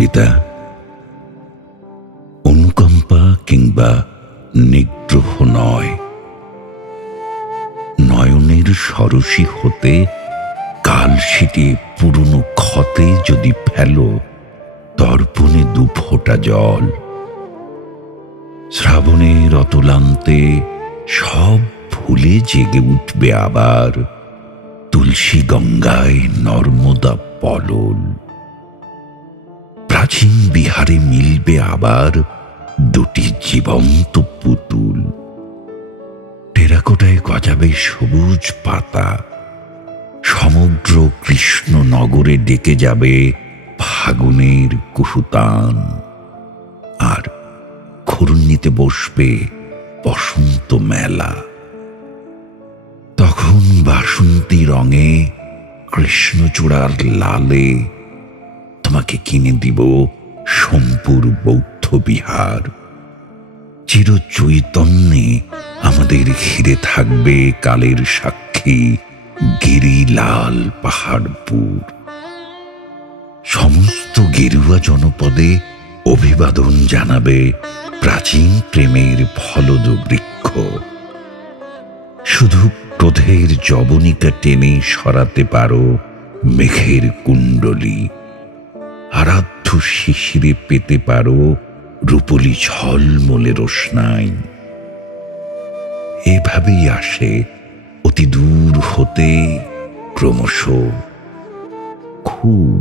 রিতা, অনুকম্পা কিংবা নিগ্রহ নয়, নয়নের সরসী হতে কালশিটে পুরনো ক্ষতে যদি ফেলো দর্পণে দুফোঁটা জল, শ্রাবণের অতলান্তে সব ভুলে জেগে উঠবে আবার তুলসী গঙ্গায় নর্মদা পলল। প্রাচীন বিহারে মিলবে আবার দুটি জীবন্ত পুতুল, টেরাকোটায় গজাবে সবুজ পাতা, সমগ্র কৃষ্ণনগরে ডেকে যাবে ফাগুনের কুহুতান, আর ঘূর্ণিতে বসবে বসন্ত মেলা। তখন বাসন্তী রঙে কৃষ্ণচূড়ার লালে তোমাকে কিনে দিব সোমপুর বৌদ্ধ বিহার। চির চৈতন্যে আমাদের ঘিরে থাকবে কালের সাক্ষী গিরিলাল পাহাড়পুর। সমস্ত গেরুয়া জনপদে অভিবাদন জানাবে প্রাচীন প্রেমের ফলদ বৃক্ষ। শুধু ক্রোধের জবনিকা টেনে সরাতে পারো মেঘের কুণ্ডলী, আরাধ্য শিশিরে পেতে পারো রূপলি ঝলমলে রোশনাই। এভাবেই আসে অতি দূর হতে ক্রমশ খুব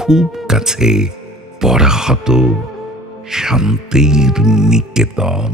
খুব কাছে পরাহত শান্তির নিকেতন।